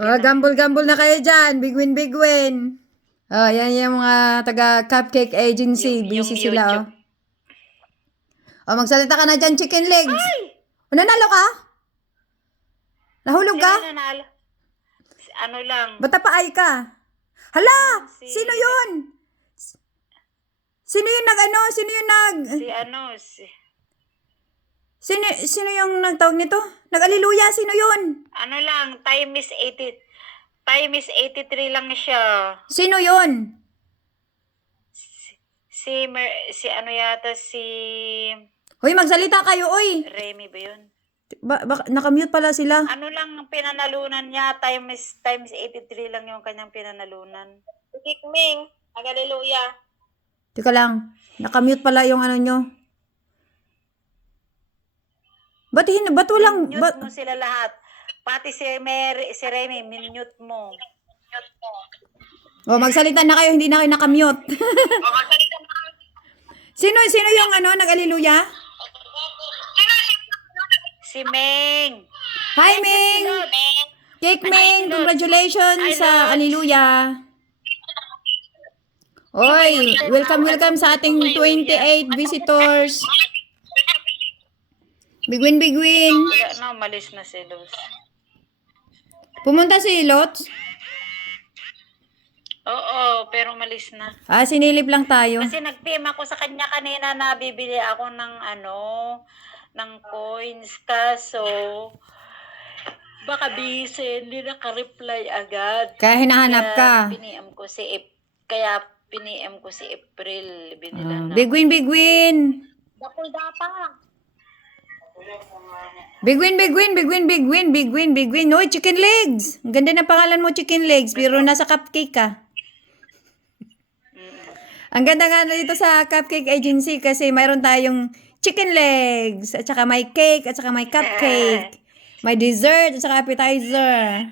Oh, gambol-gambol na kayo dyan. Big win, big win. Oh, yan yung mga taga Cupcake Agency. Busy sila, oh. Oh, magsalita ka na dyan, chicken legs. Ay! Nanalo ka? Nahulog ka? Sino nanalo? Ano lang? Bata pa ay ka? Hala! Sino yun? Sino yung nag-ano? Sino yung nag... Sino yung nagtawag nito? Nag-aliluya? Sino yun? Ano lang, time is 83 lang siya. Sino yun? Si Hoy, magsalita kayo, oy. Remy ba yun? Nakamute pala sila. Ano lang ang pinanalunan niya, time is 83 lang yung kanyang pinanalunan. Kikming, hallelujah. Teka lang, nakamute pala yung ano nyo. Ba't walang... Minute mo sila lahat. Pati si Remy, minute mo. Oh, magsalita na kayo, hindi na kayo nakamute. Sino yung ano, nag-aliluya? Si Ming. Hi, Ming! Cake Ming, congratulations sa Aliluya. Oy, welcome sa ating 28 visitors. Big win, big win. Wala na, malis na si Luz. Pumunta si Lots? Oo, pero malis na. Ah, sinilip lang tayo. Kasi nag-PM ako sa kanya kanina na bibili ako ng coins. Kaso, baka busy, hindi naka-reply agad. Kaya hinahanap ka. Kaya piniem ko si April. Binila na. Big win, big win. Bakul data. Big win, big win, big win, big win, big win, big win. Oy, chicken legs. Ang ganda ng pangalan mo, chicken legs. Pero nasa cupcake ka. Ang ganda nga dito sa Cupcake Agency kasi mayroon tayong chicken legs, at saka may cake, at saka may cupcake. May dessert, at saka appetizer.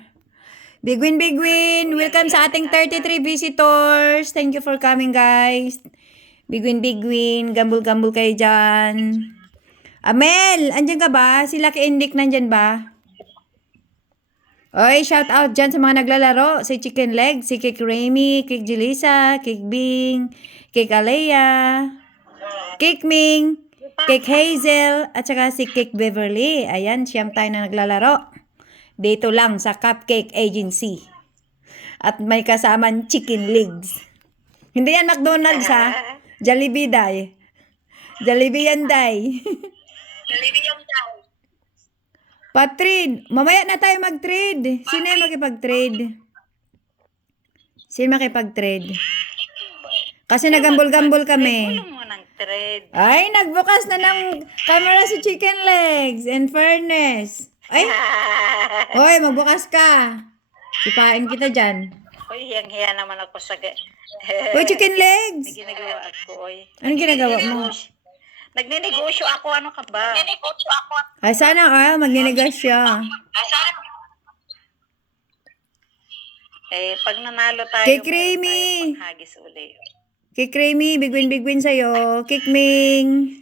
Big win, big win. Welcome sa ating 33 visitors. Thank you for coming, guys. Big win, big win. Gambul-gambul kayo dyan. Amel, andyan ka ba? Si Lucky and Nick nandyan ba? Oy, shout out dyan sa mga naglalaro. Si Chicken Leg, si Cake Remy, Cake Jelisa, Cake Bing, Cake Alea, Cake Ming, Cake Hazel, at saka si Cake Beverly. Ayan, siyam tayo na naglalaro. Dito lang sa Cupcake Agency. At may kasamang chicken legs. Hindi yan McDonald's, ha? Jollibee, day. Jollibee yan, day. Pa-trade. Mamaya na tayo mag-trade. Sino yung makipag-trade? Sino makipag-trade? Kasi nagambol-gambol kami. Tulong mo ng trade. Ay, nagbukas na ng camera si Chicken Legs. In fairness. Ay, hoy, magbukas ka. Sipain kita dyan. Hoy, hiyang-hiya naman ako sa... Hoy, Chicken Legs. May ginagawa ako, oy. Anong ginagawa mo? Nagninegosyo ako, ano ka ba? Nagninegosyo ako. Ay, sana magninegosyo siya. Pag nanalo tayo, Cake Remy. Hagis uli. Cake Remy, big win sa'yo. Cake Ming.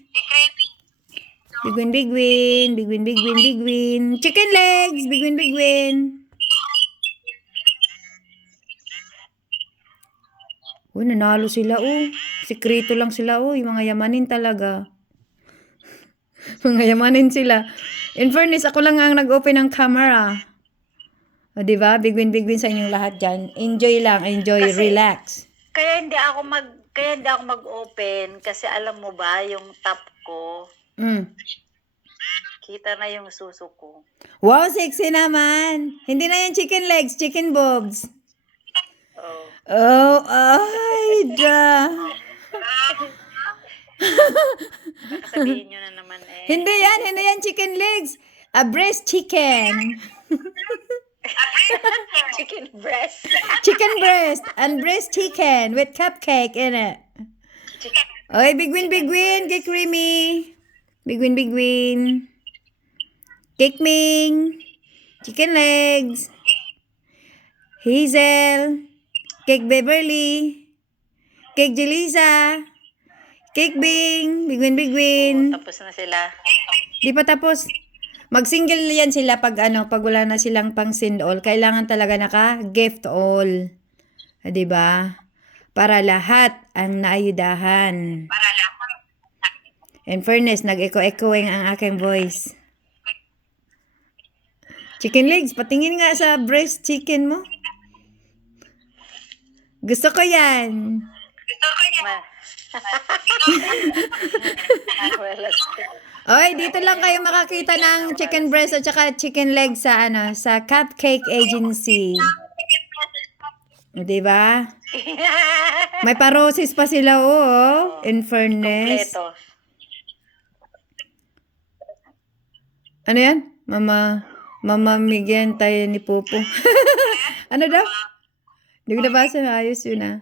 Big win, big win. Big win, big win, big win. Chicken Legs, big win, big win. Uy, nanalo sila, Sekreto lang sila, yung mga yamanin talaga. Mga yamanin sila. In fairness, ako lang ang nag-open ng camera. O, diba? Big win sa inyong lahat dyan. Enjoy lang, enjoy, kasi, relax. Kaya hindi ako mag-open kasi alam mo ba, yung top ko, kita na yung suso ko. Wow, sexy naman. Hindi na yan chicken legs, chicken bobs. Oh, ay, da. Sabihin nyo na naman Hindi yan chicken legs. A breast chicken. Chicken breast. Chicken breast and breast chicken with cupcake in it. Oy, big win, Cake Remy. Big win. Cake Ming. Chicken Legs. Hazel. Cake Beverly. Cake Jelisa. Cake Bing. Big win. Tapos na sila. Di pa tapos. Mag-single yan sila pag pag wala na silang pang send all, kailangan talaga naka-gift all. 'Di ba? Para lahat ang naayudahan. In fairness, nag-echo-echoing ang aking voice. Chicken legs, patingin nga sa breast chicken mo. Gusto ko yan. Ma- Wala. Oy, dito lang kayo makakita ng chicken breast at saka chicken leg sa sa Cupcake Agency. 'Di ba? May parosis pa sila, in fairness. Kompleto. Ano yan? Mamamigyan tayo ni Popo. Ano daw? Hindi ko nabasa. Ayos yun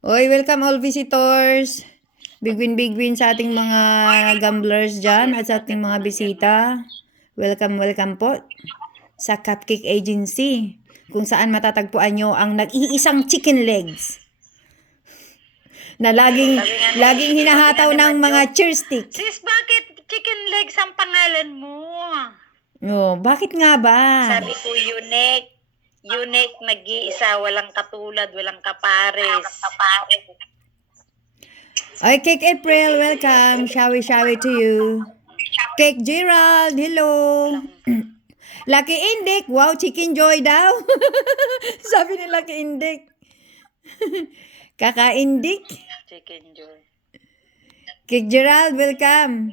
Oy, welcome all visitors. Big win sa ating mga gamblers dyan at sa ating mga bisita. Welcome po sa Cupcake Agency, kung saan matatagpuan nyo ang nag-iisang chicken legs na laging hinahataw ng mga cheer stick. Sis, bakit chicken legs ang pangalan mo? Bakit nga ba? Sabi ko, unique. Unique, nag-iisa, walang katulad, walang kapares. Ay, Cake April, welcome. Shawi to you. Cake Gerald, hello. Lucky Indik, wow, chicken joy daw. Sabi ni Lucky Indik. Kaka-Indik. Chicken joy. Cake Gerald, welcome.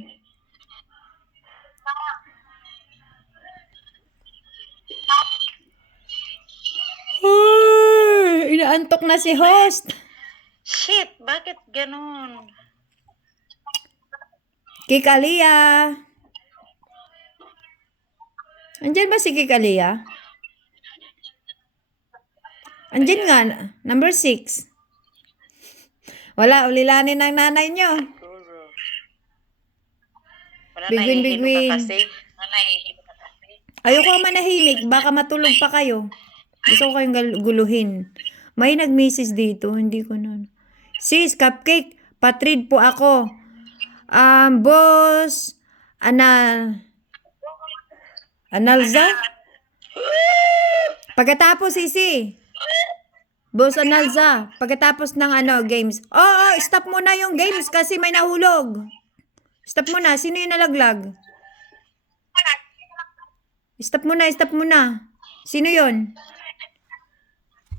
Inaantok na si host. Shit, bakit ganun? Cake Alia. Andyan ba si Cake Alia? Andyan nga, number 6. Wala, ulilanin ng nanay nyo. Wala, Big win. nahihilo ka kasi. Ayoko manahimik, baka matulog pa kayo. Gusto ko kayong guluhin. May nag-message dito, hindi ko na. Sis, Cupcake, patread po ako. Boss, Analza? Pagkatapos, Sisi. Boss Analza, pagkatapos ng games. Stop mo na yung games kasi may nahulog. Stop mo na. Sino yung nalaglag? Stop mo na. Sino yon?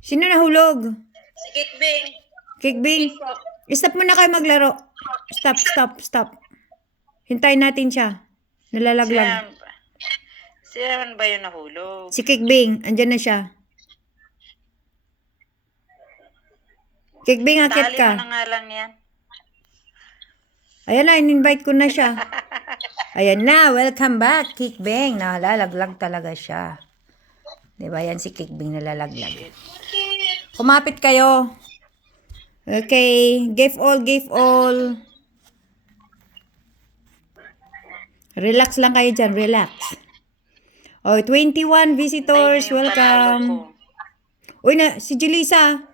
Sino nahulog? Si Kikbing. Kikbing. Stop mo na kayo maglaro. Stop. Hintayin natin siya. Nalalaglag. Sino ba yung nahulog? Si Kikbing. Andyan na siya. Kikbing, akit Tali ka. mo na nga lang yan. Ayan na, in-invite ko na siya. Ayan na, welcome back, Kikbing. Nalalaglag talaga siya. Diba, yan si Kikbing nalalaglag. Kumapit kayo. Okay, give all. Relax lang kayo dyan, relax. 21 visitors, Tayo yung panalo welcome. ko. Uy, si Julissa.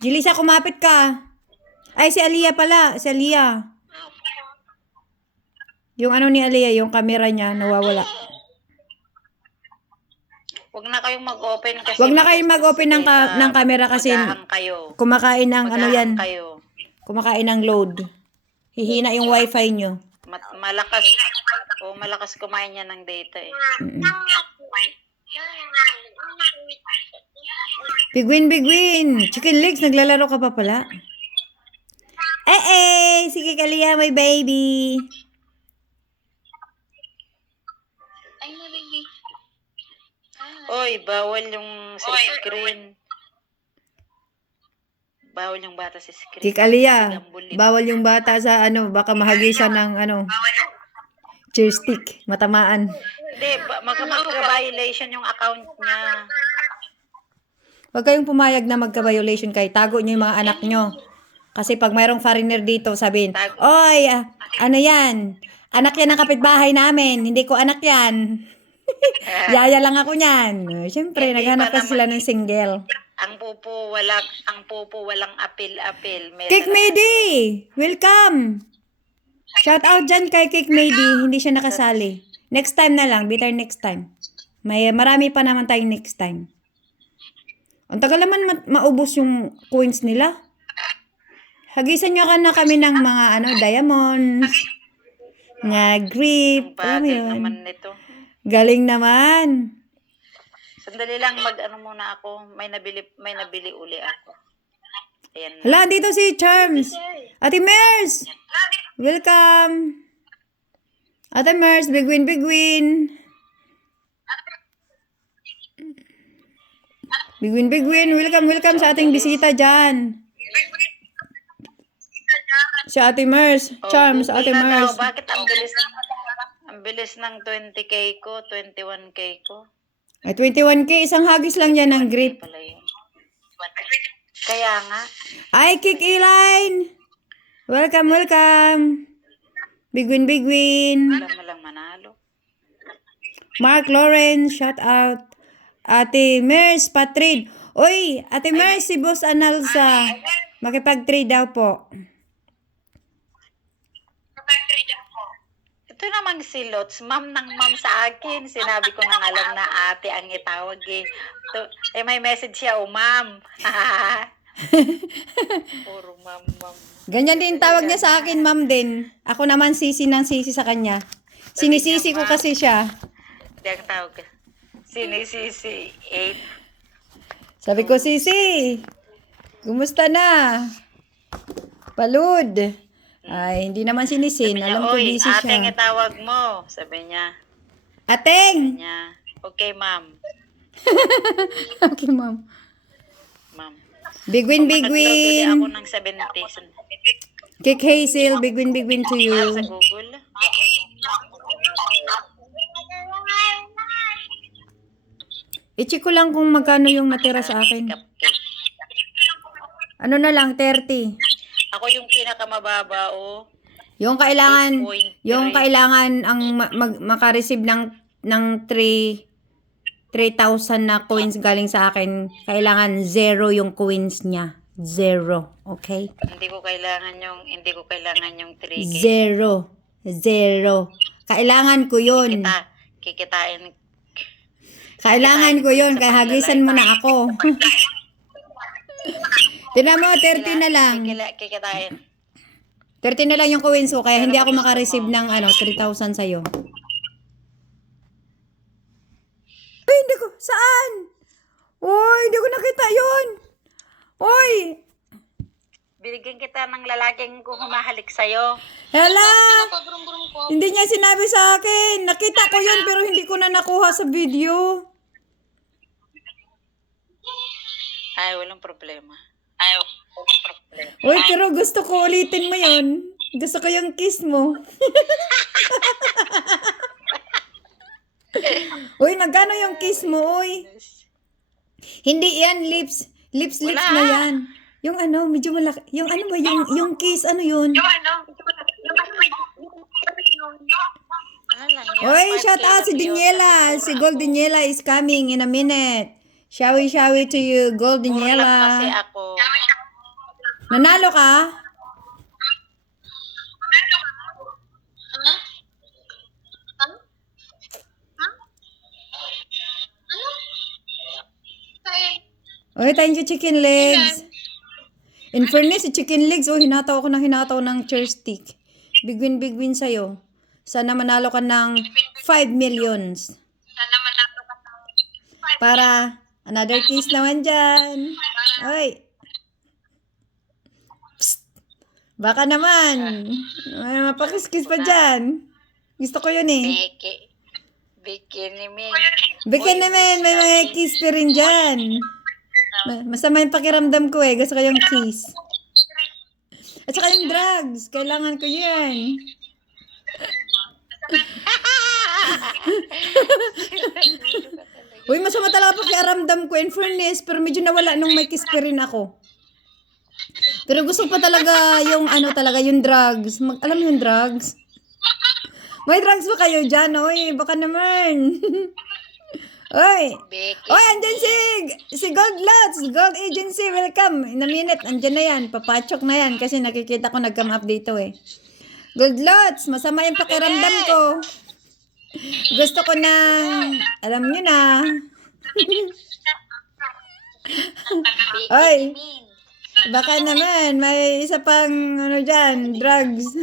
Julissa, kumapit ka. Ay, si Aliyah pala, si Aliyah. Yung ni Aliyah, yung camera niya, nawawala. Huwag na kayong mag-open kasi. Huwag na kayong mag-open ng camera kasi kayo. kumakain ng yan. Kayo. Kumakain ng load. Hihina yung wifi nyo. Malakas kumain niya ng data eh. Big win. Chicken legs, naglalaro ka pa pala. Sige Kalia, my baby. Oy, bawal yung sa screen. Bawal yung bata sa screen. Kik Alia, bawal yung bata sa baka mahagisan ng chair stick, matamaan. Hindi, magka-violation yung account niya. Huwag kayong pumayag na magka-violation kayo. Tago nyo yung mga anak nyo. Kasi pag mayroong foreigner dito, sabihin, oy, ano yan? Anak yan ng kapitbahay namin. Hindi ko anak yan. Yaya lang ako niyan. Siyempre, naghanap pa sila ng single. Ang pupo walang apil-apil. Cake Medi! Welcome! Shout out dyan kay Cake Maybe. Hindi siya nakasali. Next time na lang. Bitter next time. Marami pa naman tayong next time. Ang tagal naman maubos yung coins nila. Hagisan nyo ka na kami ng mga diamonds. Nga grip. Ang Alam mo bagay yun. naman nito. Galing naman. Sandali lang muna ako. May nabili uli ako. Ayan. Hala, dito si Charms. Ate Mers! Welcome. Ate Mers, big win, big win. Big win, big win. Welcome, welcome sa ating bisita dyan. Si Ate Mers. Charms, Google Ate na daw. Mers. Bakit ang bilis ng 20k ko, 21k ko? Ay, 21K. Isang hagis lang yan ng grip. Pala yun. Kaya nga. Ay, Kick Eline. Welcome, welcome. Big win, big win. Wala mo lang manalo. Mark Lawrence, shout out. Ate Mers, patrade. Oy, Ate Mers, si Boss Analsa. Makipag-trade daw po. Ito namang si Lots, ma'am ng ma'am sa akin. Sinabi ko na nga lang na ate ang itawag eh. May message siya, ma'am. Puro ma'am. Ganyan din tawag niya sa akin, ma'am din. Ako naman sisi ng sisi sa kanya. Sinisisi ko kasi siya. Hindi ang tawag. Sinisisi 8. Sabi ko, sisi, kumusta na? Palud. Ay, hindi naman sinisin. Alam ko busy ateng siya. itawag mo. Sabi niya. Ateng! Okay, ma'am. Okay, ma'am. Ma'am. Big win, big Mag-upload ulit ako win. ng 70. Kick Hazel, big win to Sa you. Google. I-check ko lang kung magkano yung natira sa akin. Cupcake. Ano na lang, 30. Ako yung pinakamababa, Yung kailangan, 8.3. yung kailangan ang makareceive ng 3,000 na coins galing sa akin, kailangan 0 yung coins niya. 0. Okay? Hindi ko kailangan yung 3K. 0. Kailangan ko yun. Kikitain. Kailangan ko yun. Kaya hagisan mo na ako. Tinan mo, 30 na lang. Kikitain. 30 na lang yung coins ko. Kaya hindi ako makareceive ng 3,000 sa'yo. Ay, hindi ko. Saan? Uy, hindi ko nakita yun. Uy. Binigyan kita ng lalaking kung humahalik sa'yo. Hala. Hindi niya sinabi sa akin. Nakita ko yun pero hindi ko na nakuha sa video. Ay, walang problema. Uy, pero gusto ko ulitin mo yun. Gusto ko yung kiss mo. Uy, magkano yung kiss mo, uy? Hindi yan, lips. Lips Wala. na yan. Yung medyo malaki. Yung ba, yung kiss, ano yun? Uy, shout out si Daniela. Si Gold Daniela is coming in a minute. Shawi to you, Gold Kasi Daniela. ako. Nanalo ka? Uy, thank you, chicken legs. In fairness, si chicken legs, hinataw ako ng chair stick. Big win sa'yo. Sana manalo ka ng 5 millions. Para, another kiss naman dyan. Uy. Psst. Baka naman. May mapakis-kiss pa dyan. Gusto ko yun eh. Bikini me. Bikin naman, may mga kiss pa rin dyan. Masama yung pakiramdam ko eh. Gusto ko yung kiss. At saka yung drugs. Kailangan ko yan. Uy, masama talaga pakiramdam ko. In fairness, pero medyo nawala nung may kiss pa rin ako. Pero gusto ko pa talaga yung yung drugs. Alam mo yung drugs? May drugs ba kayo dyan? Uy, baka naman. Oy! Oy, andyan si Gold Lots, Gold Agency, welcome. In a minute, andyan na yan. Papachok na yan kasi nakikita ko nag-come up dito eh. Gold Lots, masama yung pakiramdam ko. Gusto ko na, alam nyo na. Oy, baka naman, may isa pang, ano dyan, drugs.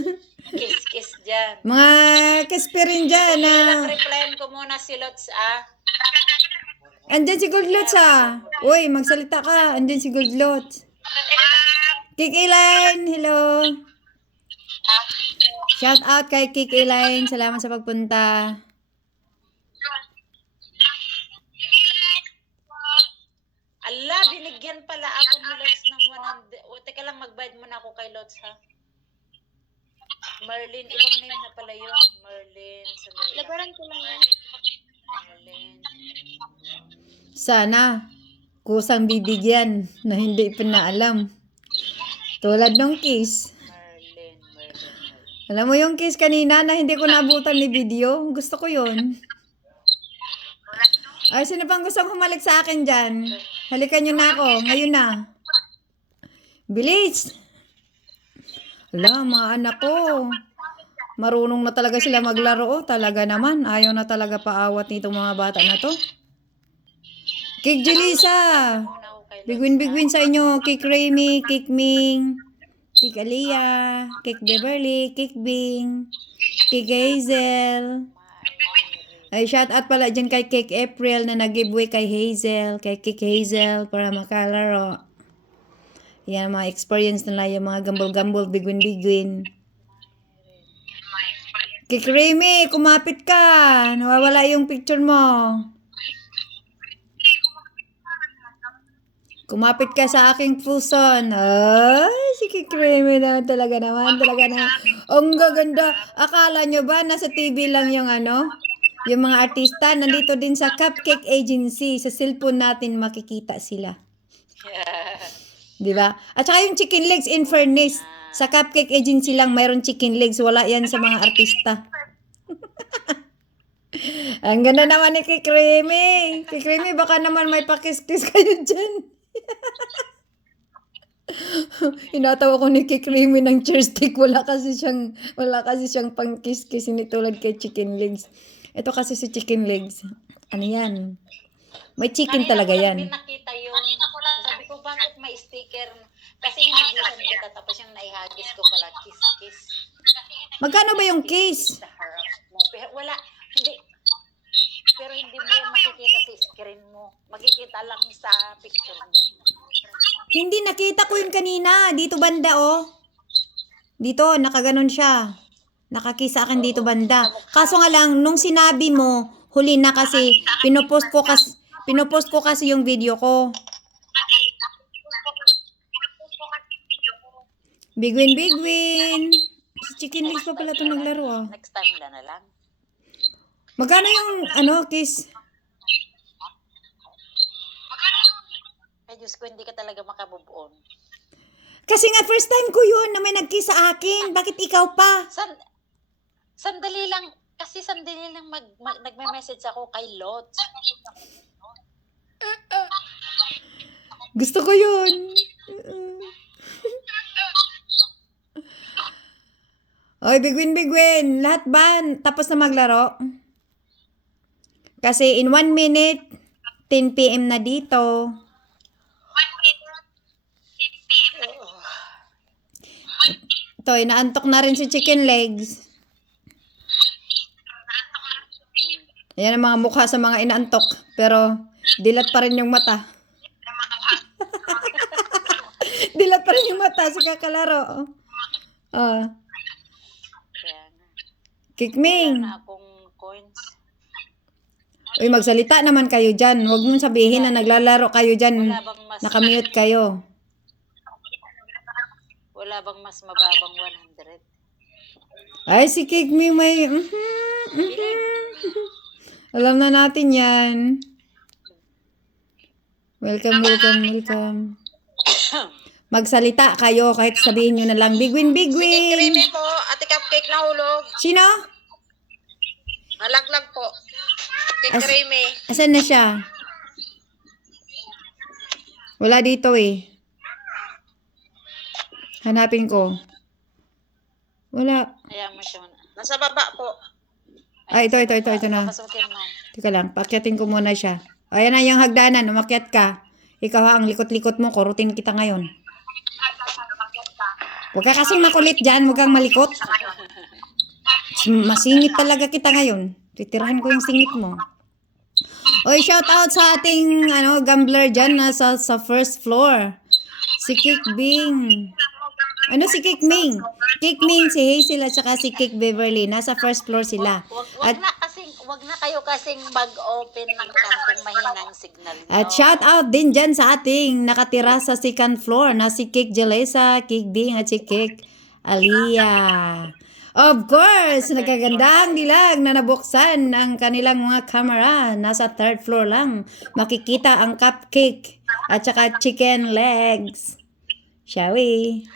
Kiss dyan. Mga kaspirin dyan na. Replyan ko muna si Lots, Andyan si Gold Lots Uy, magsalita ka. Andyan si Gold Lots. Kik Elaine, hello. Shout out kay Kik Elaine. Salamat sa pagpunta. Ala, binigyan pala ako ni Lots ng 100. O, teka lang, magbayad muna ako kay Lots, ha? Merlin, ibang name na pala yun. Merlin, sandali. Labaran ko lang yan. Merlin. Sana, kusang bibigyan na hindi pinaalam. Tulad nung kiss. Merlin. Alam mo yung kiss kanina na hindi ko naabutan ni video? Gusto ko yun. Ay, sino pang gustong humalik sa akin dyan? Halikan nyo na ako. Ngayon na. Bilis! Wala, mga anak ko. Marunong na talaga sila maglaro. Talaga naman. Ayaw na talaga paawat nitong mga bata na to. Kik Jelisa! Bigwin sa inyo. Kik Remy, Kik Ming, Kik Aliyah, Kik Beverly, Kik Bing, Kik Hazel. Ay, shout out pala dyan kay Kik April na nag-giveaway kay Hazel, kay Kik Hazel para makalaro. Yan, mga experience nila, yung mga gambol-gambol, bigwin. Kik Remy, kumapit ka. Nawawala yung picture mo. Kumapit ka sa aking puson. Ay, si Kik Remy na talaga naman. Ang gaganda. Akala nyo ba nasa TV lang yung ano? Yung mga artista, nandito din sa Cupcake Agency. Sa cellphone natin makikita sila. Di ba? At saka yung chicken legs, in fairness, sa Cupcake Agency lang mayroon chicken legs. Wala yan sa mga artista. Ang ganda naman ni Kik Remy. Kik Remy, baka naman may pakis-kis kayo dyan. Hinatawa ko ni Kik Remy ng chair stick. Wala kasi siyang pang-kiss-kiss. Hindi tulad kay chicken legs. Ito kasi si chicken legs. Ano yan? May chicken talaga yan. Kanina ko lang din nakita yun. Sabi ko, bakit may sticker? Kasi hinagisan kita, tapos yung naihagis ko pala, kiss. Magkano ba yung kiss? Sa harap mo. Pero wala, hindi. Pero hindi mo yan makikita sa screen mo. Makikita lang sa picture mo. Hindi, nakita ko yun kanina. Dito banda, oh. Dito, nakaganon siya. Nakakiss sa akin dito banda. Kaso nga lang, nung sinabi mo, huli na kasi, pinopost ko kasi yung video ko. Bigwin. Si Chicken Legs pa pala ito naglaro, ah. Next time na lang. Magkano yung, kiss? Ay, Diyos ko, hindi ka talaga makabubuon. Kasi nga, first time ko yun na may nag-kiss sa akin. Bakit ikaw pa? Sandali lang nagme-message ako kay Lots. Gusto ko yun. Oy, bigwin. Lahat ba tapos na maglaro? Kasi in 1 minute, 10 p.m. na dito. Ito, inaantok na rin si Chicken Legs. Ayan ang mga mukha sa mga inaantok. Pero, dilat pa rin yung mata. Dilat pa rin yung mata sa kakalaro. Kikming. Wala na akong coins. Uy, magsalita naman kayo dyan. Huwag mong sabihin na naglalaro kayo dyan. Nakamute kayo. Wala bang mas mababang 100? Ay, si Kikming may... Alam na natin yan. Welcome. Magsalita kayo kahit sabihin nyo na lang, Bigwin. Creamy po, ate Cupcake na hulog. Sino? Malaglag po. Creamy. Asan na siya? Wala dito eh. Hanapin ko. Wala. Hayaan mo siya muna. Nasa baba po. Ay, ito na. Papasukin mo. Teka lang, paakyatin ko muna siya. Ayan na yung hagdanan, umakyat ka. Ikaw ang likot-likot mo, kurutin kita ngayon. Huwag ka kasing makulit dyan, huwag kang malikot. Masingit talaga kita ngayon. Titirahin ko yung singit mo. Oy, shout out sa ating gambler dyan nasa sa first floor. Si Kik Bing. Ano si Kik Ming? Kik Ming, si Hazel at saka si Kik Beverly. Nasa first floor sila. Wag na kayo kasing mag-open ng kantong mahinang signal nyo. At shout out din dyan sa ating nakatira sa second floor na si Kik Jalesa, Kik Bing at si Kik Aliyah. Of course, nagagandang dilag na nabuksan ang kanilang mga camera. Nasa third floor lang. Makikita ang cupcake at saka chicken legs. Shall we?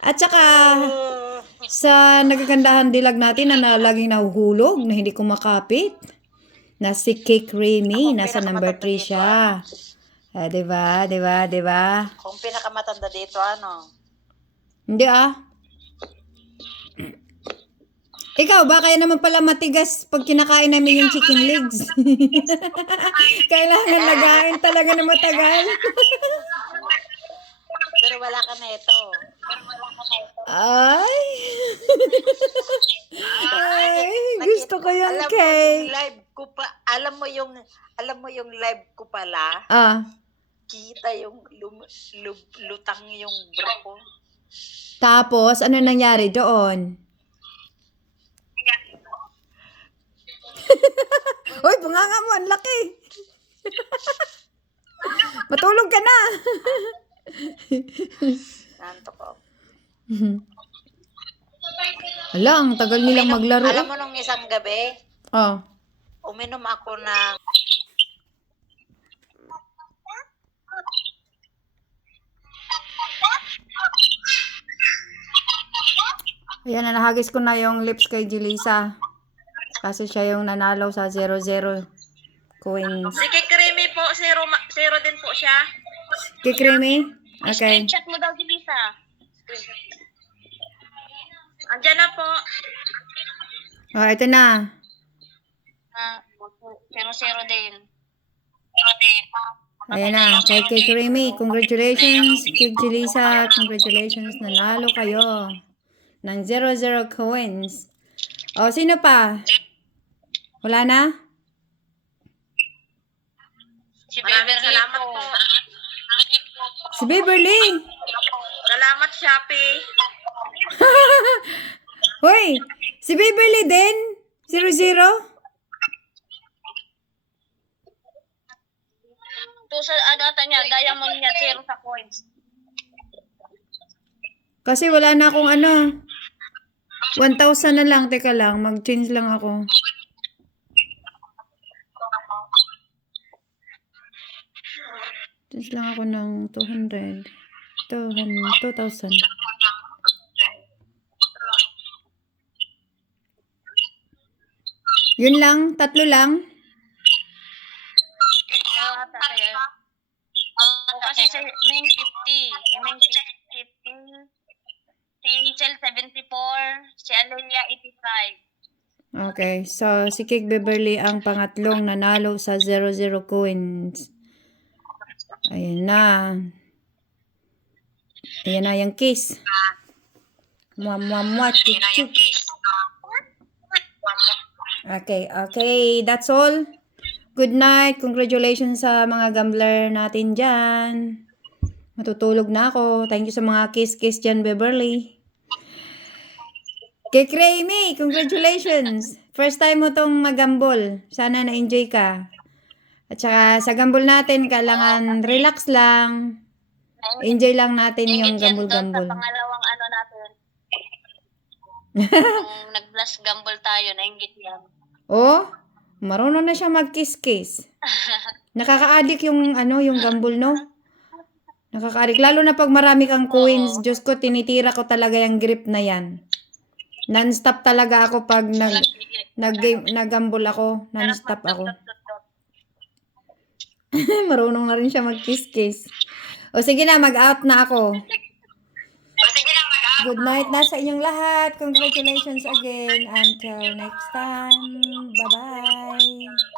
At saka sa nagagandahan dilag natin na laging nahuhulog, na hindi kumakapit. Na si Cake Remy, nasa number 3 siya. Diba? Kung pinakamatanda dito, ano? Hindi Ikaw ba? Kaya naman pala matigas pag kinakain namin yung chicken legs. Kailangan lagain talaga na matagal. Pero wala ka na ito. Ay. Ay, gusto ko yung cake. Live ko pa, alam mo yung live ko pala, kita yung lutang yung bro ko. Tapos, ano nangyari doon? Uy, bunganga mo, ang laki. Matulog ka na. Nanto ko. Ala, ang tagal nilang maglaro. Alam mo nung isang gabi, uminom ako ng Ayan, nahagis ko na yung lips kay Jelisa. Kasi siya yung nanalo sa 0-0 coins. Si Kikrimi po, zero din po siya. Kikrimi? Okay. Screenshot mo daw, Jelisa. Andiyan na po. Ito na. 0-0 din. Ayan na. Kay Kikrimi, congratulations. Kay Jelisa, congratulations. Nanalo kayo ng 0-0 coins. Sino pa? Wala na? Si Beverly. Salamat po. Si Beverly. Salamat, Shopee. Hoy, si Beverly din? 0-0? To sa data niya, diamond niya, 0 sa coins. Kasi wala na akong 1,000 na lang. Teka lang, mag-change lang ako. Change lang ako ng 200. 2,000. Yun lang? 3 lang? Kasi si Ming 50. Si Ming 50. Si Hazel 74. Si Alelia 85. Okay. So, si Cake Beverly ang pangatlong nanalo sa 0-0 coins. Ayan na. Ayan na yung kiss. Mwah, chuk. Okay. That's all. Good night. Congratulations sa mga gambler natin dyan. Matutulog na ako. Thank you sa mga kiss dyan, Beverly. Kay Remy, congratulations. First time mo tong magambol. Sana na-enjoy ka. At saka sa gambol natin, kailangan relax lang. Enjoy lang natin yung gambol-gambol. Sa pangalawang natin. Nung nag-blast gambol tayo, nainggit yan. Marunong na siya mag-kiss-kiss. Nakaka-addict yung gambol, no? Nakaka-addict. Lalo na pag marami kang coins. Diyos ko, tinitira ko talaga yung grip na yan. Non-stop talaga ako pag nag-gambol ako. Non-stop ako. Marunong na rin siya mag-kiss-kiss. Sige na, mag-out na ako. good night na sa inyong lahat. Congratulations again. Until next time. Bye-bye.